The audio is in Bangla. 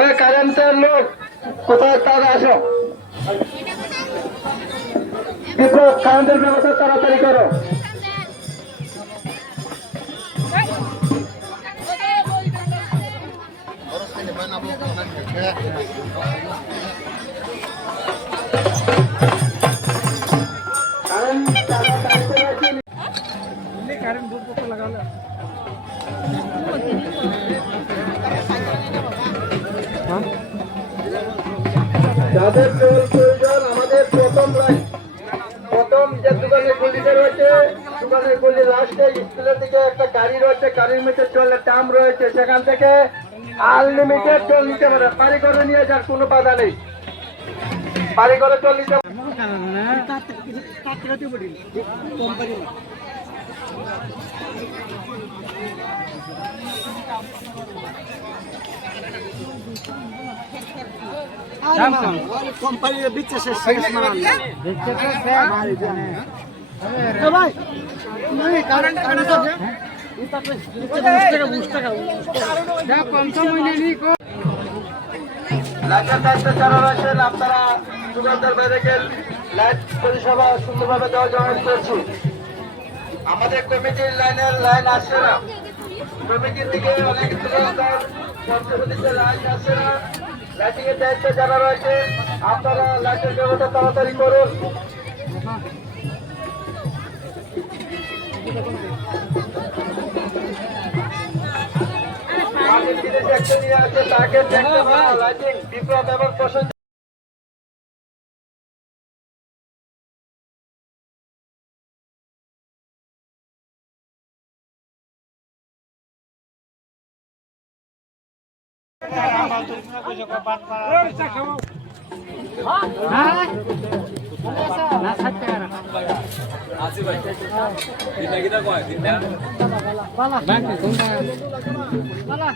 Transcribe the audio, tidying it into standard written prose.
ওই কারেন্টের লোক কোথায় তারা আসো, বিপ্লব কারেন্টের ব্যবস্থা তাড়াতাড়ি করো। যাদের জল প্রয়োজন, আমাদের প্রথম যে দোকানের গলিতে রয়েছে, দোকানের গলি লাস্টে স্কুলের দিকে একটা গাড়ি রয়েছে, গাড়ির মধ্যে জলের দাম রয়েছে, সেখান থেকে আনলিমিটেড জল নিতে পারে। পারি করে নিয়ে যার কোনো বাধা নেই, পারি করে জল নিতে কোম্পানির বিচ্ছে শেষ আপনারা দোকানদার বাইরে লাইট পরিষেবা সুন্দরভাবে দেওয়ার জন্য করছি। আমাদের কমিটির লাইন আসছে না, কমিটির দিকে অনেক দোকানদার পঞ্চপতিতে লাইন আসছে না। লাইটিং এর দায়িত্বে যারা রয়েছে আপনারা লাইটের ব্যবস্থা তাড়াতাড়ি করুন। নিয়ে আসে তাকে দেখতে পারা লাইটিং বিপ্লব এবং প্রশাসন Bala.